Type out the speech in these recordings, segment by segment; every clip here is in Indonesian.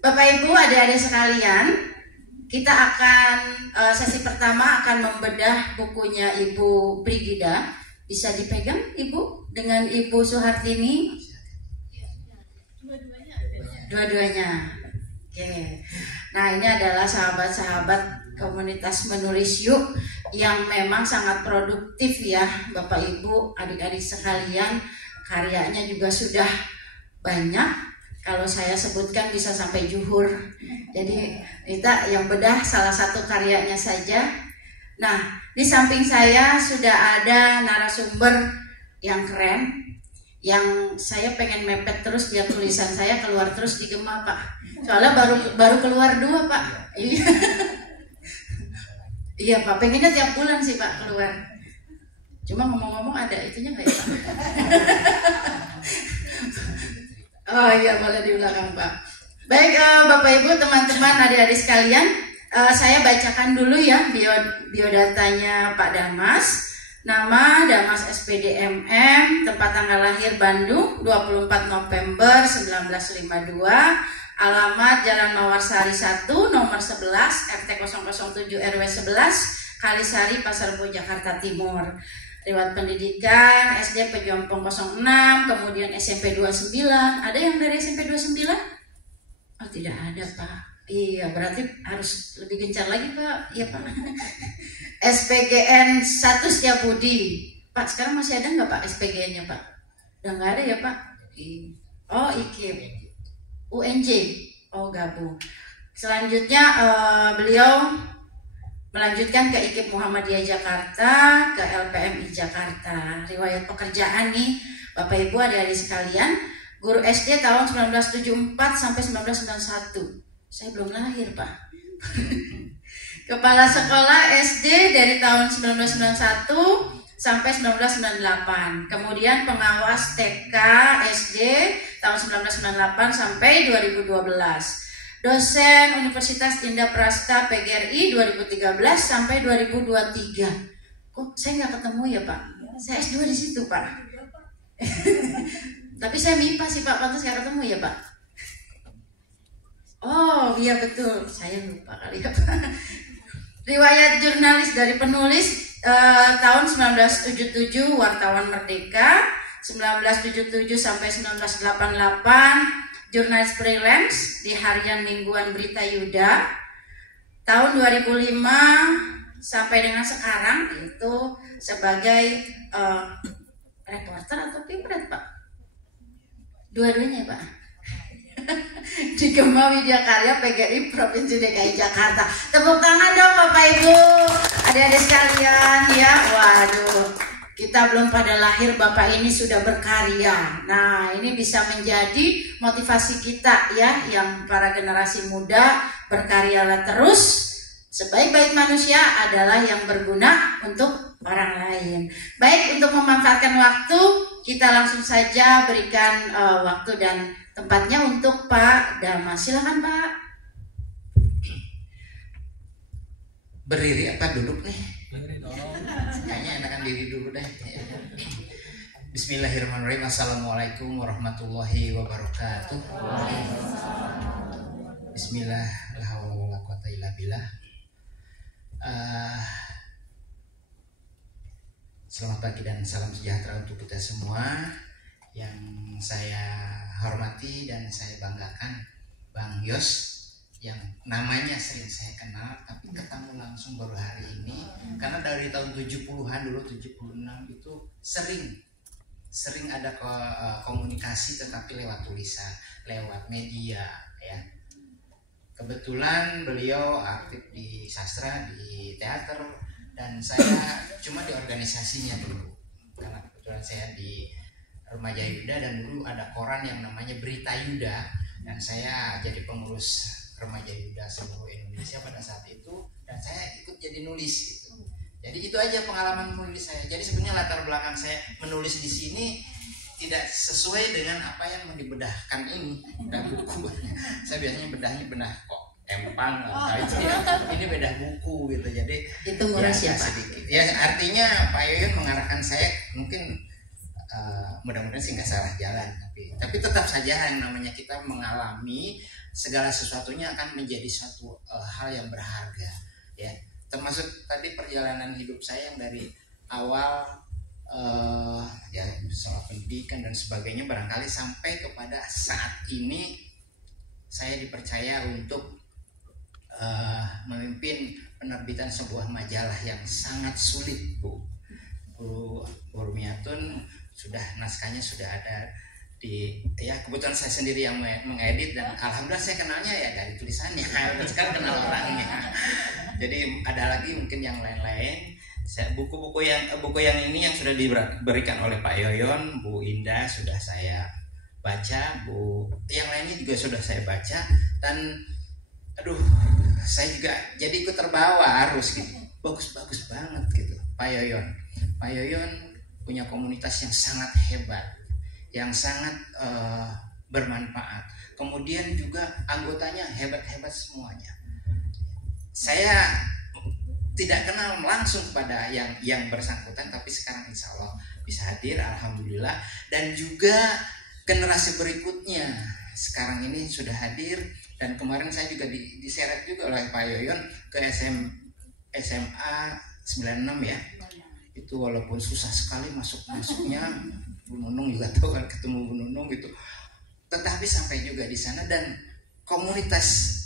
Bapak Ibu, adik-adik sekalian, kita akan sesi pertama akan membedah bukunya Ibu Brigida. Bisa dipegang Ibu dengan Ibu Suhartini? Dua-duanya. Oke. Nah, ini adalah sahabat-sahabat komunitas Menulis Yuk yang memang sangat produktif ya, Bapak Ibu, adik-adik sekalian. Karyanya juga sudah banyak. Kalau saya sebutkan bisa sampai juhur. Jadi kita yang bedah salah satu karyanya saja. Nah, di samping saya sudah ada narasumber yang keren, yang saya pengen mepet terus biar tulisan saya keluar terus di Gema, Pak. Soalnya baru keluar 2, Pak. Iya. Iya, Pak. Pengennya tiap bulan sih, Pak, keluar. Cuma ngomong-ngomong ada itunya nggak ya, Pak? Oh iya, boleh di belakang, Pak. Baik, Bapak Ibu, teman-teman, adik-adik sekalian, saya bacakan dulu ya biodatanya Pak Damas. Nama Damas SPD MM, tempat tanggal lahir Bandung 24 November 1952, alamat Jalan Mawarsari 1, nomor 11, RT 007 RW 11, Kalisari, Pasar Bo, Jakarta Timur. Riwayat pendidikan SD Pejompong 06, kemudian SMP 29. Ada yang dari SMP 29? Oh, tidak ada, Pak. Iya, berarti harus lebih gencar lagi, Pak. Iya, Pak. SPGN 1 Setiabudi. Pak, sekarang masih ada nggak, Pak, SPGN-nya, Pak? Udah nggak ada ya, Pak? Oh, IKIP. UNJ. Oh, gabung. Selanjutnya beliau melanjutkan ke IKIP Muhammadiyah Jakarta, ke LPMI Jakarta. Riwayat pekerjaan nih, Bapak Ibu, adik-adik sekalian, guru SD tahun 1974 sampai 1991. Saya belum lahir, Pak. Kepala sekolah SD dari tahun 1991 sampai 1998. Kemudian pengawas TK SD tahun 1998 sampai 2012. Dosen Universitas Indah Prasta PGRI 2013 sampai 2023. Kok saya nggak ketemu ya, Pak? Saya S2 di situ, Pak. Tapi saya MIPA sih, Pak. Pantas nggak ketemu ya, Pak? Oh iya betul, saya lupa kali ya, Pak. Riwayat jurnalis dari penulis tahun 1977, wartawan Merdeka, 1977 sampai 1988. Jurnalis freelance di harian mingguan Berita Yuda tahun 2005 sampai dengan sekarang itu sebagai reporter atau pimret, Pak? Dua-duanya, Pak. Di Gema Widya Karya PGRI Provinsi DKI Jakarta. Tepuk tangan dong, Bapak Ibu, adik-adik sekalian ya. Waduh, kita belum pada lahir, Bapak ini sudah berkarya. Nah, ini bisa menjadi motivasi kita ya, yang para generasi muda, berkaryalah terus. Sebaik-baik manusia adalah yang berguna untuk orang lain. Baik, untuk memanfaatkan waktu, kita langsung saja berikan waktu dan tempatnya untuk Pak Damas. Silakan, Pak. Berdiri apa duduk nih? Kayaknya enakan diri dulu deh. Bismillahirrahmanirrahim. Assalamualaikum warahmatullahi wabarakatuh. Bismillah, la haula wala quwata illa billah. Selamat pagi dan salam sejahtera untuk kita semua. Yang saya hormati dan saya banggakan, Bang Yos, yang namanya sering saya kenal tapi ketemu langsung baru hari ini. Karena dari tahun 70-an dulu, 76 itu sering ada komunikasi tetapi lewat tulisan, lewat media ya. Kebetulan beliau aktif di sastra, di teater, dan saya cuma di organisasinya dulu. Karena kebetulan saya di Remaja Yuda dan dulu ada koran yang namanya Berita Yuda, dan saya jadi pengurus Remaja Yuda seluruh Indonesia pada saat itu, dan saya ikut jadi nulis gitu. Jadi itu aja pengalaman menulis saya. Jadi sebenarnya latar belakang saya menulis di sini tidak sesuai dengan apa yang mau dibedahkan ini dan buku. Saya biasanya bedah kok empang itu ya. Ini bedah buku gitu. Jadi itu ngurus ya, Pak. sedikit. Ya artinya Pak Yoyon mengarahkan saya mungkin mudah-mudahan sih nggak salah jalan, tapi tetap saja yang namanya kita mengalami segala sesuatunya akan menjadi suatu hal yang berharga ya, termasuk tadi perjalanan hidup saya yang dari awal ya soal pendidikan dan sebagainya, barangkali sampai kepada saat ini saya dipercaya untuk memimpin penerbitan sebuah majalah yang sangat sulit, Bu Rumiatun. Sudah naskahnya sudah ada di, ya kebetulan saya sendiri yang mengedit, dan alhamdulillah saya kenalnya ya dari tulisannya, sekarang kenal orangnya. Jadi ada lagi mungkin yang lain-lain. Buku yang ini yang sudah diberikan oleh Pak Yoyon, Bu Indah sudah saya baca, yang lainnya juga sudah saya baca, dan aduh saya juga jadi ikut terbawa arus gitu, bagus-bagus banget gitu. Pak Yoyon punya komunitas yang sangat hebat, yang sangat bermanfaat. Kemudian juga anggotanya hebat-hebat semuanya. Saya tidak kenal langsung kepada yang bersangkutan, tapi sekarang insya Allah bisa hadir, alhamdulillah. Dan juga generasi berikutnya sekarang ini sudah hadir, dan kemarin saya juga diseret juga oleh Pak Yoyon ke SMA 96 ya. Itu walaupun susah sekali masuknya, Bu Nunung juga tahu kan, ketemu Bu Nunung gitu, tetapi sampai juga di sana, dan komunitas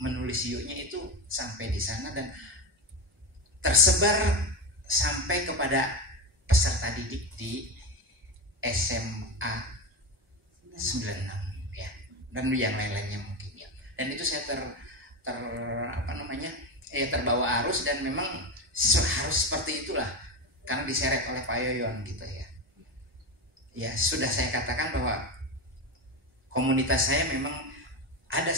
menulis Yuknya itu sampai di sana dan tersebar sampai kepada peserta didik di SMA 96 ya, dan yang lain-lainnya mungkin ya. Dan itu saya terbawa arus, dan memang harus seperti itulah karena diseret oleh Pak Yoyon gitu ya. Ya sudah saya katakan bahwa komunitas saya memang ada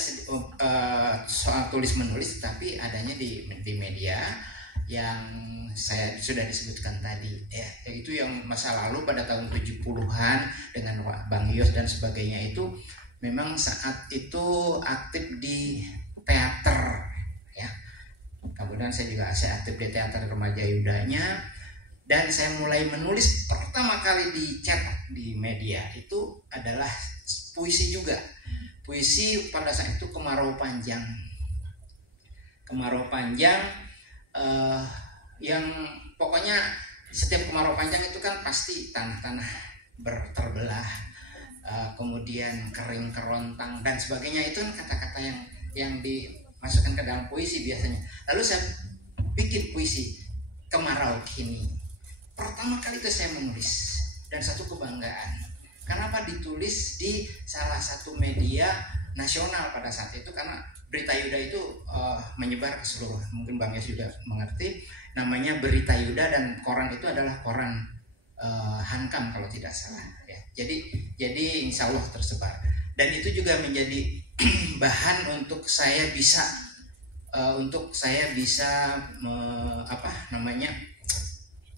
soal tulis menulis, tapi adanya di media yang saya sudah disebutkan tadi ya, yaitu yang masa lalu pada tahun 70-an dengan Bang Yos dan sebagainya, itu memang saat itu aktif di teater ya. Kemudian saya aktif di teater Remaja Yudanya, dan saya mulai menulis pertama kali dicetak di media itu adalah puisi juga. Puisi pada saat itu Kemarau Panjang yang pokoknya setiap kemarau panjang itu kan pasti tanah-tanah terbelah, kemudian kering kerontang dan sebagainya. Itu kan kata-kata yang dimasukkan ke dalam puisi biasanya. Lalu saya bikin puisi Kemarau Kini. Pertama kali itu saya menulis, dan satu kebanggaan. Kenapa ditulis di salah satu media nasional pada saat itu? Karena Berita Yuda itu menyebar ke seluruh, mungkin Bang Yes juga mengerti, namanya Berita Yuda, dan koran itu adalah koran Hankam kalau tidak salah ya. Jadi insya Allah tersebar, dan itu juga menjadi bahan untuk saya bisa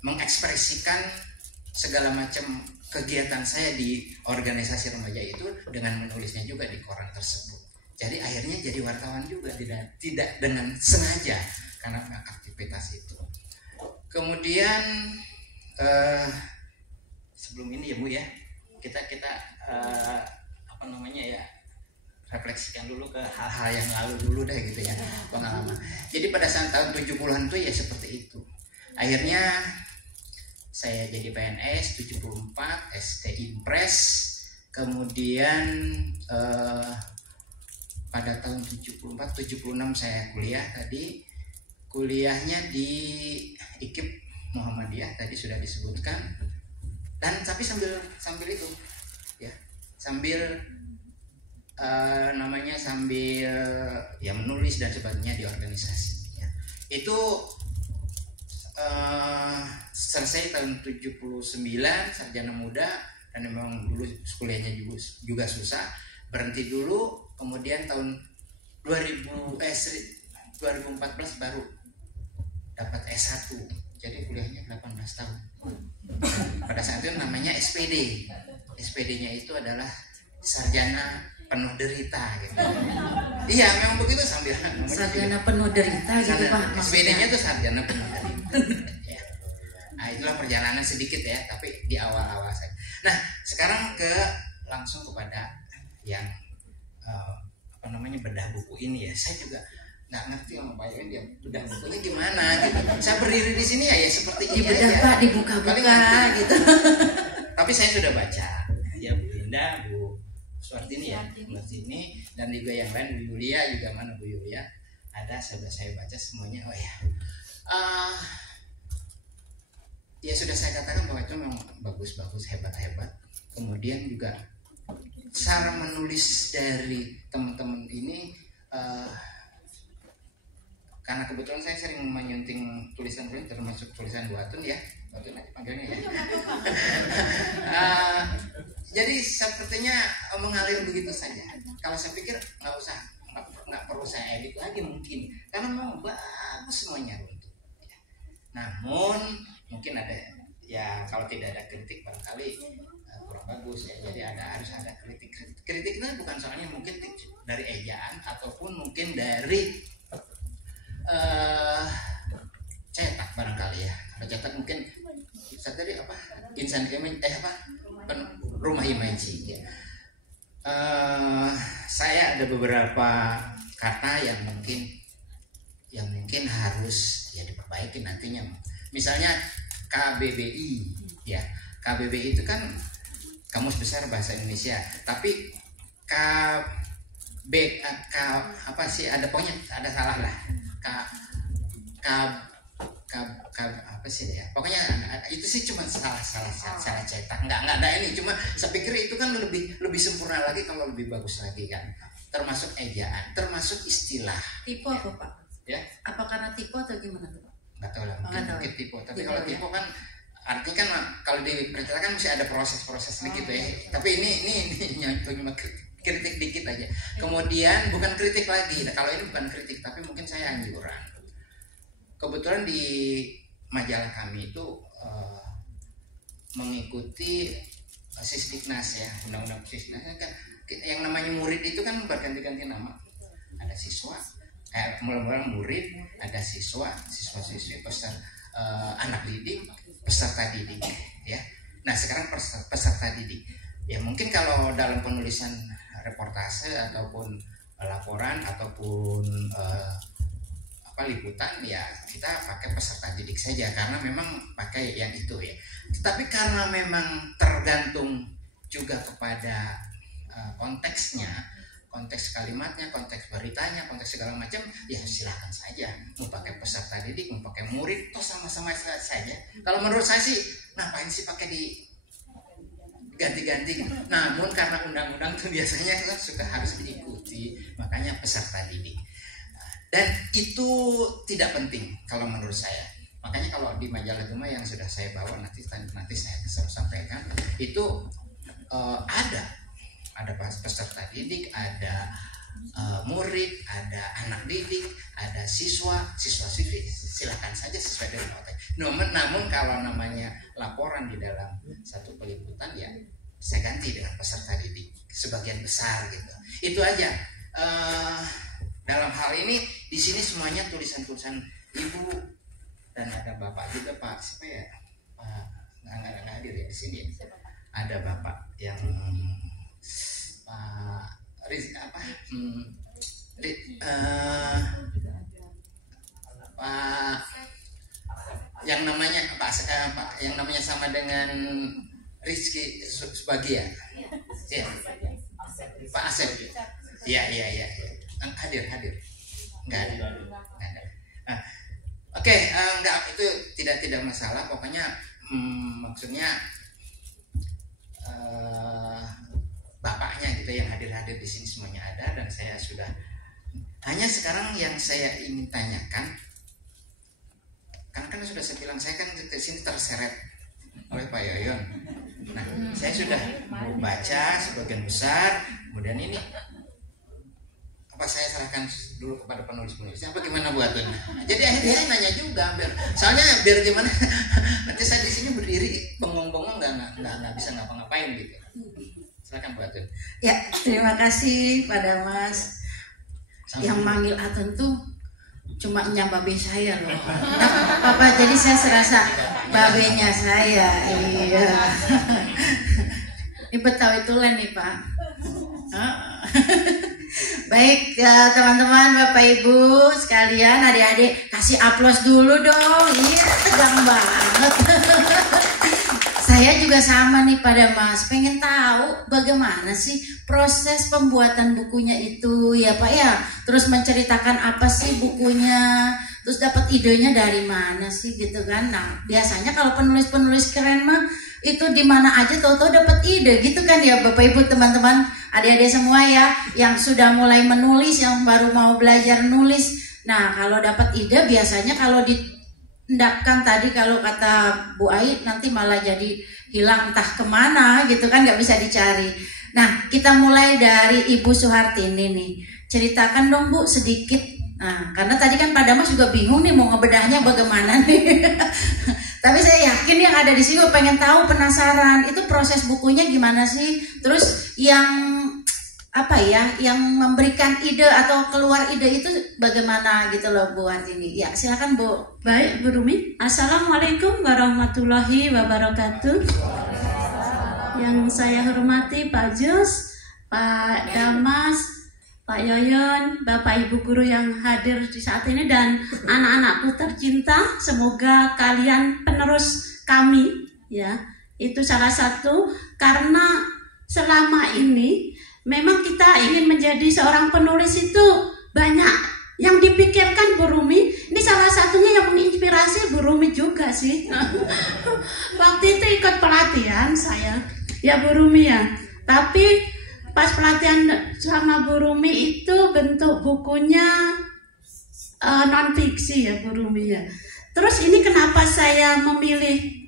mengekspresikan segala macam kegiatan saya di organisasi remaja itu dengan menulisnya juga di koran tersebut. Jadi akhirnya jadi wartawan juga, tidak dengan sengaja karena aktivitas itu. Kemudian sebelum ini ya Bu ya, kita refleksikan dulu ke hal-hal yang lalu dulu deh gitu ya, pengalaman. Jadi pada saat tahun 70-an itu ya seperti itu. Akhirnya saya jadi PNS 74, ST Impres, kemudian pada tahun 74-76 saya kuliah tadi. Kuliahnya di IKIP Muhammadiyah tadi sudah disebutkan. Dan tapi sambil itu ya, sambil ya menulis dan sebagainya di organisasi ya. Itu selesai tahun 79 sarjana muda, dan memang dulu kuliahnya juga susah, berhenti dulu. Kemudian tahun 2014 baru dapat S1, jadi kuliahnya 18 tahun. Pada saat itu namanya SPD. SPD-nya itu adalah sarjana penuh derita gitu. Iya, memang begitu, sambil sarjana penuh derita gitu Pak. SPD-nya itu sarjana penuh derita. Ya. Nah, itulah perjalanan sedikit ya, tapi di awal-awal saya. Nah, sekarang langsung kepada yang bedah buku ini ya. Saya juga nggak ngerti sama Pak Yoyon dia bedah bukunya gimana gitu. Saya berdiri di sini ya seperti ini bedah aja. Pak, dibuka-buka gitu. Tapi saya sudah baca ya Bu Linda, Bu Suartini ya, Bu Suartini, dan juga yang lain, Bu Yulia juga, mana Bu Yulia, ada, sudah saya baca semuanya. Oh ya, ya sudah saya katakan bahwa itu memang bagus-bagus, hebat-hebat. Kemudian juga cara menulis dari teman-teman ini, karena kebetulan saya sering menyunting tulisan-tulisan, termasuk tulisan Buatun ya, Buatun aja panggilnya ya. Jadi sepertinya mengalir begitu saja. Kalau saya pikir nggak perlu saya edit lagi mungkin, karena memang bagus semuanya untuk. Namun mungkin ada ya, kalau tidak ada kritik barangkali kurang bagus ya. Jadi harus ada kritik. Kritiknya bukan soalnya mungkin dari ejaan ataupun mungkin dari cetak barangkali ya. Kalau cetak mungkin saya tadi insan rumah imaji ya. Saya ada beberapa kata yang mungkin harus ya diperbaiki nantinya. Misalnya KBBI ya. KBBI itu kan Kamus Besar Bahasa Indonesia, tapi ada pokoknya ada salah lah. Apa sih ya, pokoknya itu sih cuma salah cetak, nggak ada ini, cuma saya pikir itu kan lebih sempurna lagi kalau lebih bagus lagi kan, termasuk ejaan, termasuk istilah. Tipe apa Pak? Ya, apa karena tipe atau gimana tuh Pak? Nggak tahu lah, mungkin tipe, tapi kalau tipe kan artinya kan kalau diperkirakan mesti ada proses gitu ya. Tapi ini cuma kritik dikit aja. Kemudian bukan kritik lagi. Nah, kalau ini bukan kritik, tapi mungkin saya anjuran. Kebetulan di majalah kami itu mengikuti Sisdiknas ya, undang-undang Sisdiknas kan, yang namanya murid itu kan berganti-ganti nama. Ada siswa, mulai murid, ada siswa-siswi, anak didik, peserta didik ya. Nah, sekarang peserta didik. Ya mungkin kalau dalam penulisan reportase ataupun laporan ataupun liputan ya kita pakai peserta didik saja karena memang pakai yang itu ya. Tapi karena memang tergantung juga kepada konteksnya, konteks kalimatnya, konteks beritanya, konteks segala macam, ya silakan saja mau pakai peserta didik, mau pakai murid, toh sama-sama saja. Kalau menurut saya sih ngapain sih pakai di ganti-ganti. Namun karena undang-undang tuh biasanya kan suka harus diikuti, makanya peserta didik. Dan itu tidak penting kalau menurut saya. Makanya kalau di majalah Duma yang sudah saya bawa nanti saya bisa sampaikan itu ada peserta didik, ada murid, ada anak didik, ada siswa-siswi, silakan saja sesuai dengan konteks. Namun kalau namanya laporan di dalam satu peliputan ya saya ganti dengan peserta didik sebagian besar gitu. Itu aja. Dalam hal ini di sini semuanya tulisan-tulisan Ibu dan ada Bapak juga Pak siapa ya? Nggak hadir ya di sini. Ada Bapak yang yang namanya yang namanya sama dengan Rizky Subagia ya, Pak Asep ya hadir nggak ada. Nah, oke, nggak, itu tidak masalah, pokoknya maksudnya bapaknya gitu yang hadir di sini semuanya ada dan saya sudah. Hanya sekarang yang saya ingin tanyakan, kan sudah saya bilang saya kan ke sini terseret oleh Pak Yoyon. Nah, saya sudah baca sebagian besar, kemudian ini saya serahkan dulu kepada penulis-penulisnya apa gimana buatnya. Jadi akhirnya saya nanya juga, biar gimana nanti saya di sini berdiri bengong-bengong nggak bisa ngapa-ngapain gitu. Silakan buatnya. Ya, terima kasih pada Mas. Yang manggil Atun tuh cuma babe saya loh. Apa jadi saya serasa babenya saya. Iya. Ini Betawi Tulen nih Pak. Baik ya, teman-teman, Bapak Ibu sekalian, adik-adik kasih aplaus dulu dong. Iya, tegang banget. Saya juga sama nih pada Mas, pengen tahu bagaimana sih proses pembuatan bukunya itu ya Pak ya. Terus menceritakan apa sih bukunya, terus dapat idenya dari mana sih gitu kan. Nah biasanya kalau penulis-penulis keren mah itu di mana aja tahu-tahu dapat ide gitu kan ya Bapak Ibu, teman-teman, adik-adik semua ya yang sudah mulai menulis, yang baru mau belajar nulis. Nah kalau dapat ide biasanya kalau diendapkan tadi kalau kata Bu Ai nanti malah jadi hilang entah kemana gitu kan, nggak bisa dicari. Nah kita mulai dari Ibu Suhartini nih, ceritakan dong Bu sedikit. Nah karena tadi kan Pak Damas juga bingung nih mau ngebedahnya bagaimana nih. Tapi saya yakin yang ada di sini pengen tahu, penasaran itu proses bukunya gimana sih. Terus yang apa ya, yang memberikan ide atau keluar ide itu bagaimana gitu loh Bu Hartini. Ya silakan Bu. Baik Bu Rumi. Assalamualaikum warahmatullahi wabarakatuh. Yang saya hormati Pak Jos, Pak Damas, Pak Yoyon, Bapak Ibu guru yang hadir di saat ini, dan anak-anakku tercinta, semoga kalian penerus kami ya. Itu salah satu, karena selama ini memang kita ingin menjadi seorang penulis itu banyak yang dipikirkan Bu Rumi. Ini salah satunya yang menginspirasi Bu Rumi juga sih. Waktu itu ikut pelatihan saya ya Bu Rumi ya. Tapi pas pelatihan sama Bu Rumi itu bentuk bukunya non fiksi ya Bu Rumi ya. Terus ini kenapa saya memilih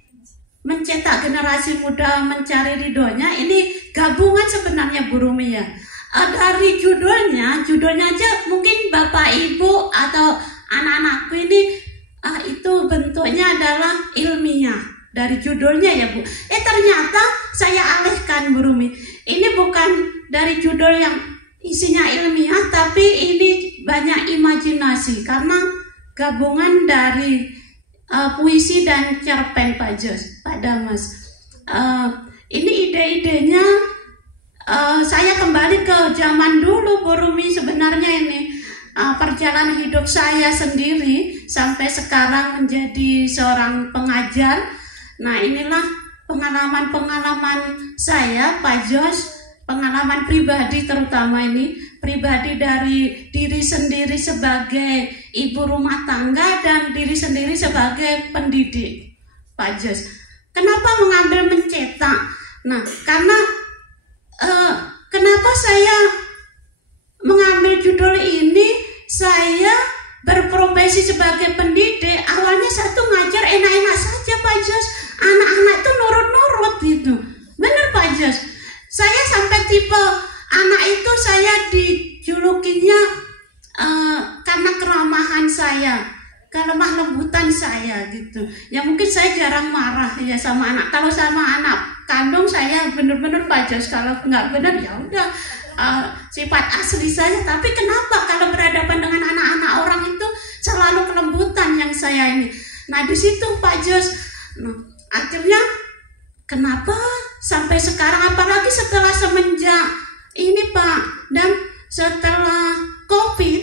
mencetak generasi muda mencari ridhonya, ini gabungan sebenarnya Bu Rumi ya. Dari judulnya aja mungkin Bapak Ibu atau anak-anakku ini itu bentuknya adalah ilmiah dari judulnya ya Bu. Ternyata saya alihkan Bu Rumi. Ini bukan dari judul yang isinya ilmiah, tapi ini banyak imajinasi karena gabungan dari puisi dan cerpen Pak Jos, Pak Damas. Ini ide-idenya saya kembali ke zaman dulu Bu Rumi. Sebenarnya ini perjalanan hidup saya sendiri sampai sekarang menjadi seorang pengajar. Nah inilah pengalaman-pengalaman saya Pak Jos, pengalaman pribadi terutama ini, pribadi dari diri sendiri sebagai ibu rumah tangga dan diri sendiri sebagai pendidik Pak Jos. Kenapa mengambil mencetak? Nah karena kenapa saya mengambil judul ini, saya berprofesi sebagai pendidik. Awalnya satu ngajar enak-enak saja Pak Jos, anak-anak itu nurut-nurut gitu. Bener Pak Jos. Saya sampai tipe anak itu saya dijulukinya karena keramahan saya, kelemah lembutan saya gitu. Ya mungkin saya jarang marah ya sama anak. Kalau sama anak kandung saya bener-bener Pak Jos. Kalau nggak bener ya udah sifat asli saya. Tapi kenapa kalau berhadapan dengan anak-anak orang itu selalu kelembutan yang saya ini. Nah di situ Pak Jos. Nah, akhirnya kenapa sampai sekarang, apalagi setelah semenjak ini Pak, dan setelah COVID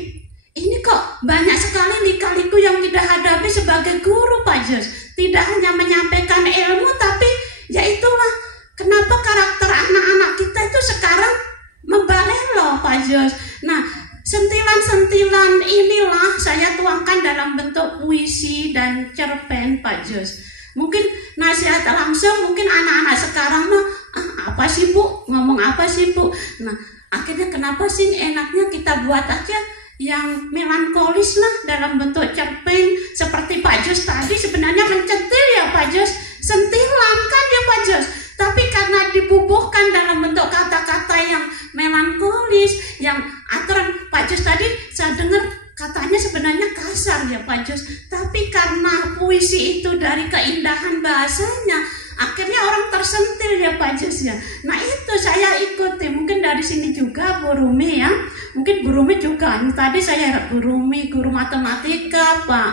ini kok banyak sekali lika-liku yang tidak hadapi sebagai guru Pak Jos. Tidak hanya menyampaikan ilmu, tapi ya itulah kenapa karakter anak-anak kita itu sekarang membalelo Pak Jos. Nah sentilan-sentilan inilah saya tuangkan dalam bentuk puisi dan cerpen Pak Jos. Mungkin nasihat langsung, mungkin anak-anak sekarang mah apa sih Bu, ngomong apa sih Bu. Nah akhirnya kenapa sih enaknya kita buat aja yang melankolis lah dalam bentuk cerpen seperti Pak Jos tadi. Sebenarnya mencentil ya Pak Jos, sentilan kan ya Pak Jos, tapi karena dibubuhkan dalam bentuk kata-kata yang melankolis, yang aturan Pak Jos tadi saya dengar katanya sebenarnya kasar ya Pak Jos, tapi karena puisi itu dari keindahan bahasanya, akhirnya orang tersentil ya Pak Jos ya. Nah itu saya ikuti, mungkin dari sini juga Bu Rumi ya, mungkin Bu Rumi juga. Tadi saya Bu Rumi guru matematika, Pak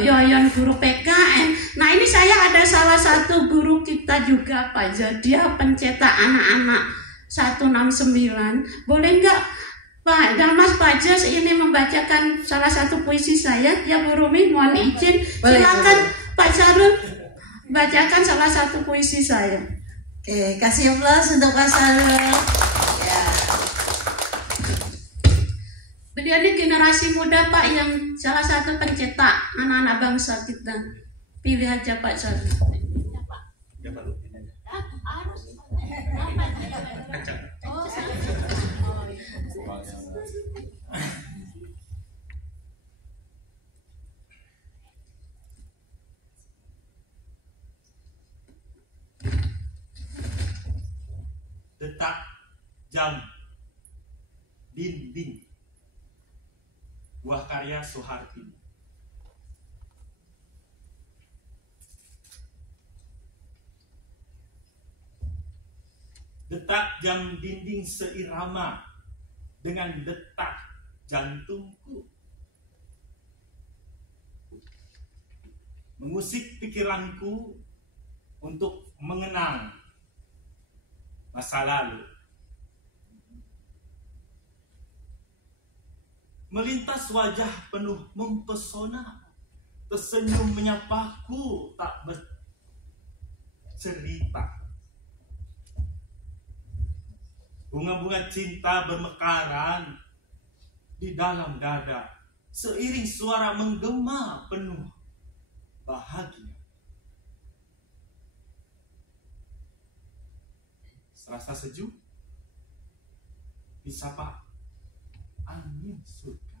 Yoyon guru PKN. Nah ini saya ada salah satu guru kita juga Pak Jos, dia pencetak anak-anak 169. Boleh nggak Pak Damas, Pak Jos ini membacakan salah satu puisi saya ya Bu Rumi, mohon izin. Silakan Pak Sarul bacakan salah satu puisi saya. Oke, kasih aplaus untuk Pak Sarul. Ya. Beliau ini generasi muda Pak, yang salah satu pencetak anak-anak bangsa kita. Pilih aja Pak Sarul. Ya Pak. Detak jam dinding, buah karya Soeharti. Detak jam dinding seirama dengan detak jantungku, mengusik pikiranku untuk mengenang masa lalu. Melintas wajah penuh mempesona, tersenyum menyapaku tak bercerita. Bunga-bunga cinta bermekaran di dalam dada, seiring suara menggema penuh bahagia. Serasa sejuk disapa angin surga.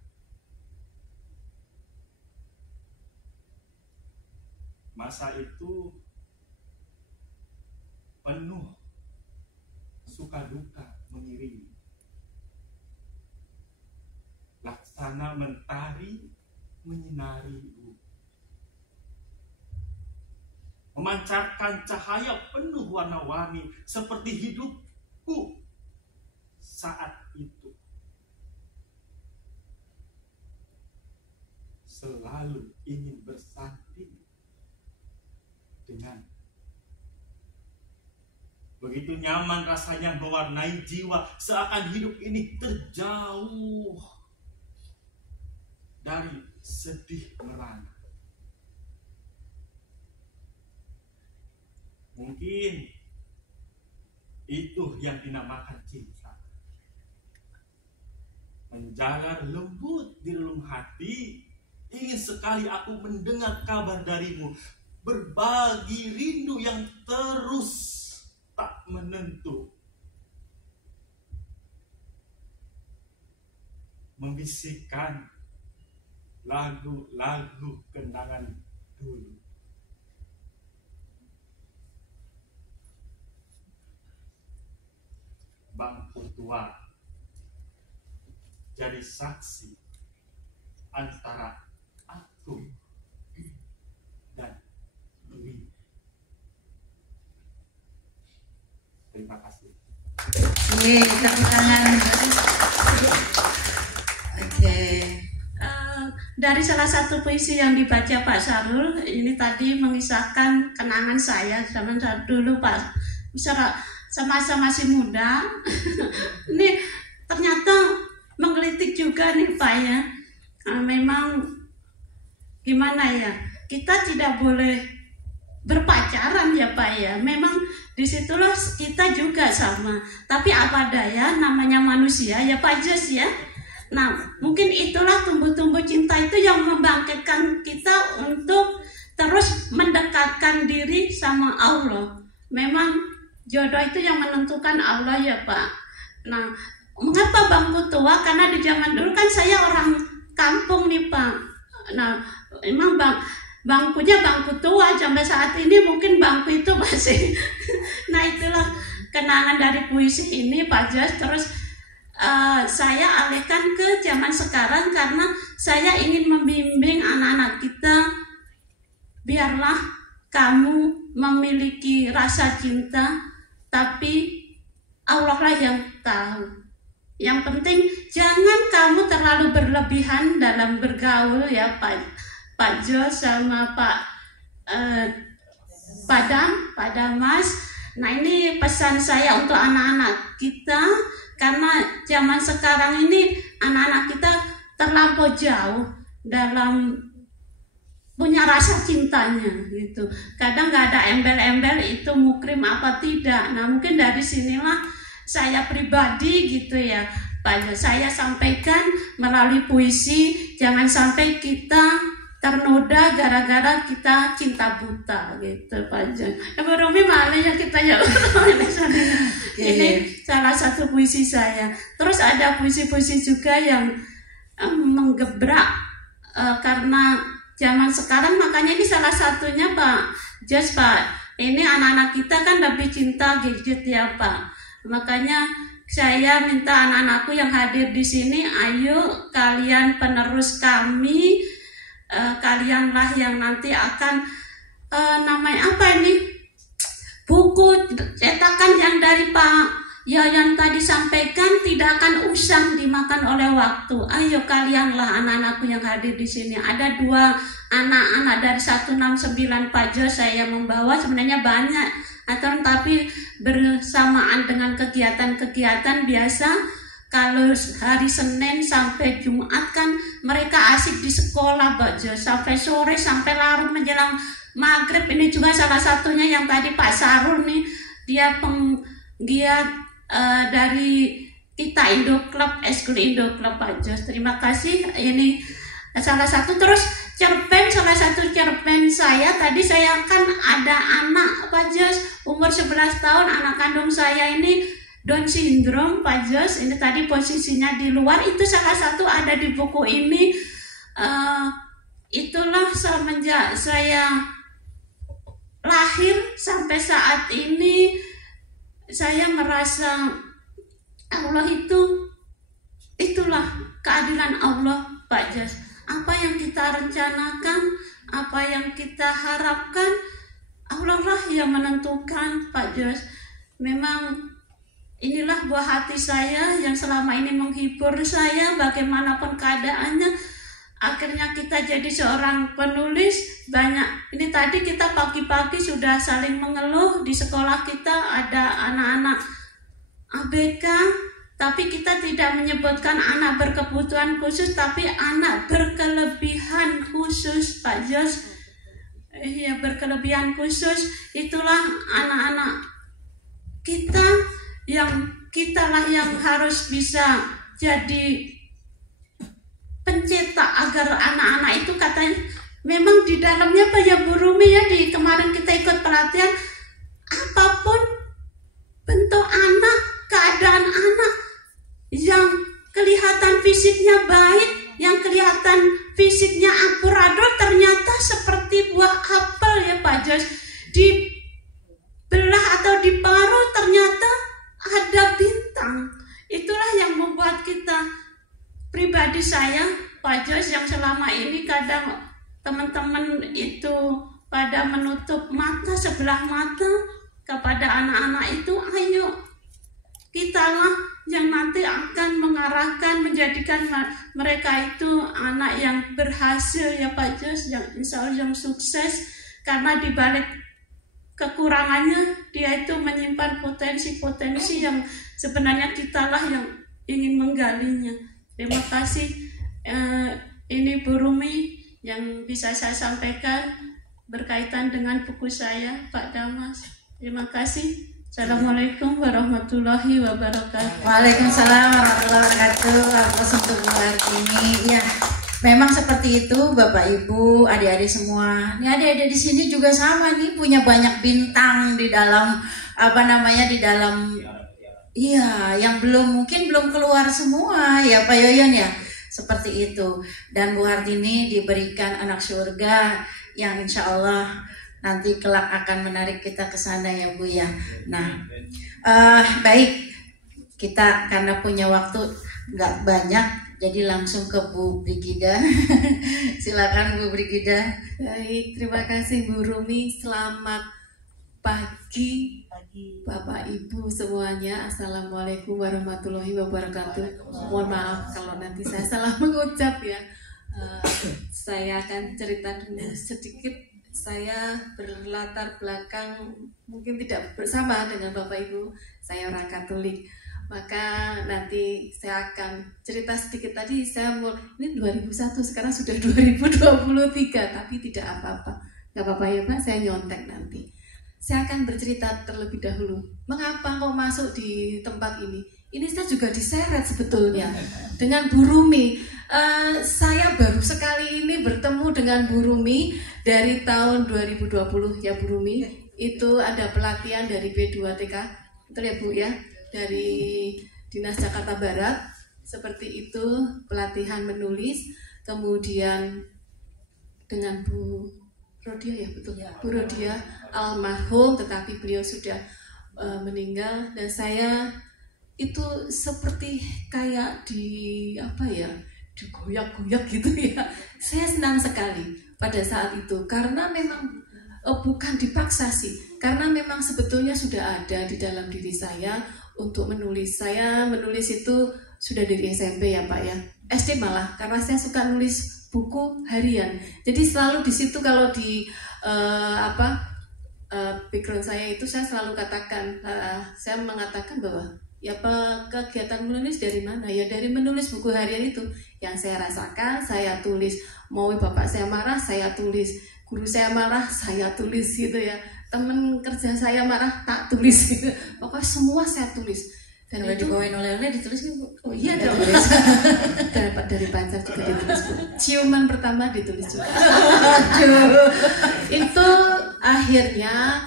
Masa itu penuh suka duka mengiringi. Laksana mentari menyinari bumi, memancarkan cahaya penuh warna-warni seperti hidupku saat itu. Selalu ingin bersanding dengan. Begitu nyaman rasanya mewarnai jiwa, seakan hidup ini terjauh dari sedih merana. Mungkin itu yang dinamakan cinta. Menjalar lembut di relung hati, ingin sekali aku mendengar kabar darimu, berbagi rindu yang terus tak menentu, membisikkan lagu-lagu kenangan dulu. Bangku tua jadi saksi antara aku dan Dwi. Terima kasih. Oke, tepuk tangan. Oke. Dari salah satu puisi yang dibaca Pak Sarul, ini tadi mengisahkan kenangan saya zaman dulu Pak, semasa masih muda. Ini ternyata menggelitik juga nih Pak ya. Memang gimana ya, kita tidak boleh berpacaran ya Pak ya. Memang disitulah kita juga sama. Tapi apa daya, namanya manusia ya Pak Jos ya. Nah mungkin itulah tumbuh-tumbuh cinta itu yang membangkitkan kita untuk terus mendekatkan diri sama Allah. Memang jodoh itu yang menentukan Allah ya Pak. Nah mengapa bangku tua? Karena di zaman dulu kan saya orang kampung nih Pak. Nah emang bangkunya bangku tua, sampai saat ini mungkin bangku itu masih. Nah itulah kenangan dari puisi ini Pak Jos. Terus saya alihkan ke zaman sekarang karena saya ingin membimbing anak-anak kita, biarlah kamu memiliki rasa cinta, tapi Allah lah yang tahu. Yang penting jangan kamu terlalu berlebihan dalam bergaul ya Pak Jo sama Pak Damas. Nah, ini pesan saya untuk anak-anak kita, karena zaman sekarang ini anak-anak kita terlampau jauh dalam punya rasa cintanya gitu. Kadang nggak ada embel-embel itu mukrim apa tidak. Nah, mungkin dari sinilah saya pribadi gitu ya Pak, saya sampaikan melalui puisi, jangan sampai kita ternoda gara-gara kita cinta buta gitu Pak Jan. Bu Rumi malahnya kita ya. Ini salah satu puisi saya. Terus ada puisi-puisi juga yang menggebrak karena zaman sekarang, makanya ini salah satunya Pak Jos Pak. Ini anak-anak kita kan lebih cinta gadget ya Pak. Makanya saya minta anak-anakku yang hadir di sini, ayo kalian penerus kami, kalianlah yang nanti akan namanya apa ini, buku cetakan yang dari Pak Yayan tadi sampaikan tidak akan usang dimakan oleh waktu. Ayo kalianlah anak-anakku yang hadir di sini. Ada 2 anak-anak dari 169 Pak Jo saya membawa, sebenarnya banyak, tapi bersamaan dengan kegiatan-kegiatan biasa. Kalau hari Senin sampai Jumat kan mereka asik di sekolah Pak Jo, sampai sore, sampai larut menjelang maghrib. Ini juga salah satunya yang tadi Pak Sarul nih, dia penggiat dari kita Indo Club, Eskul Indo Club Pak Jos. Terima kasih. Ini salah satu. Terus cerpen, salah satu cerpen saya tadi, saya kan ada anak Pak Jos umur 11 tahun, anak kandung saya ini Down syndrome Pak Jos. Ini tadi posisinya di luar, itu salah satu ada di buku ini. Itulah semenjak saya lahir sampai saat ini saya merasa Allah itulah keadilan Allah Pak Jos. Apa yang kita rencanakan, apa yang kita harapkan, Allah lah yang menentukan Pak Jos. Memang inilah buah hati saya yang selama ini menghibur saya bagaimanapun keadaannya. Akhirnya kita jadi seorang penulis. Banyak ini tadi kita pagi-pagi sudah saling mengeluh. Di sekolah kita ada anak-anak ABK, tapi kita tidak menyebutkan anak berkebutuhan khusus, tapi anak berkelebihan khusus Pak Jos. Iya, berkelebihan khusus. Itulah anak-anak kita yang kitalah yang harus bisa jadi pencetak agar anak-anak itu, katanya memang di dalamnya Pak ya Bu Rumi ya, di kemarin kita ikut pelatihan, apapun bentuk anak, keadaan anak yang kelihatan fisiknya baik, yang kelihatan fisiknya amburadul, ternyata seperti buah apel ya Pak Jos, dibelah atau diparuh ternyata ada bintang. Itulah yang membuat kita, pribadi saya Pak Jos, yang selama ini kadang teman-teman itu pada menutup mata, sebelah mata kepada anak-anak itu, ayo kitalah yang nanti akan mengarahkan, menjadikan mereka itu anak yang berhasil ya Pak Jos, yang insya Allah yang sukses. Karena di balik kekurangannya dia itu menyimpan potensi-potensi yang sebenarnya kitalah yang ingin menggalinya. Terima kasih. Ini Bu Rumi yang bisa saya sampaikan berkaitan dengan buku saya Pak Damas. Terima kasih. Assalamualaikum warahmatullahi wabarakatuh. Waalaikumsalam warahmatullahi wabarakatuh. Atas untuk bulan ini ya, memang seperti itu Bapak Ibu, adik-adik semua. Ini adik-adik di sini juga sama nih, punya banyak bintang di dalam di dalam. Iya, yang mungkin belum keluar semua ya Pak Yoyon ya, seperti itu. Dan Bu Hartini diberikan anak surga yang insya Allah nanti kelak akan menarik kita ke sana ya Bu ya. Nah, baik, kita karena punya waktu nggak banyak, jadi langsung ke Bu Brigida. Silakan Bu Brigida. Baik, terima kasih Bu Rumi. Selamat pagi Bapak Ibu semuanya. Assalamualaikum warahmatullahi wabarakatuh. Mohon maaf kalau nanti saya salah mengucap ya. Saya akan cerita dulu sedikit. Saya berlatar belakang mungkin tidak bersama dengan Bapak Ibu. Saya orang Katolik. Maka nanti saya akan cerita sedikit. Tadi saya ini 2001, sekarang sudah 2023, tapi tidak apa-apa. Nggak apa-apa ya Pak, saya nyontek nanti. Saya akan bercerita terlebih dahulu. Mengapa kok masuk di tempat ini? Ini saya juga diseret sebetulnya dengan Bu Rumi. Saya baru sekali ini bertemu dengan Bu Rumi dari tahun 2020 ya Bu Rumi. Itu ada pelatihan dari P2TK, betul ya Bu ya? Dari Dinas Jakarta Barat. Seperti itu, pelatihan menulis. Kemudian dengan Bu Rodia ya betul ya. Bu Rodia almarhum, tetapi beliau sudah meninggal, dan saya itu seperti kayak digoyak-goyak gitu ya. Saya senang sekali pada saat itu karena memang bukan dipaksa sih, karena memang sebetulnya sudah ada di dalam diri saya untuk menulis. Saya menulis itu sudah dari SMP ya Pak ya, SD malah, karena saya suka nulis buku harian. Jadi selalu di situ kalau di background saya itu saya selalu katakan, saya mengatakan bahwa ya kegiatan menulis dari mana? Ya dari menulis buku harian itu yang saya rasakan, saya tulis. Mau bapak saya marah, saya tulis. Guru saya marah, saya tulis gitu ya. Teman kerja saya marah, tak tulis gitu. Pokoknya semua saya tulis. Dan kalau dibawain oleh-oleh ditulis kan Bu? Oh iya dong. dari pacar juga ditulis Bu. Ciuman pertama ditulis juga. Itu akhirnya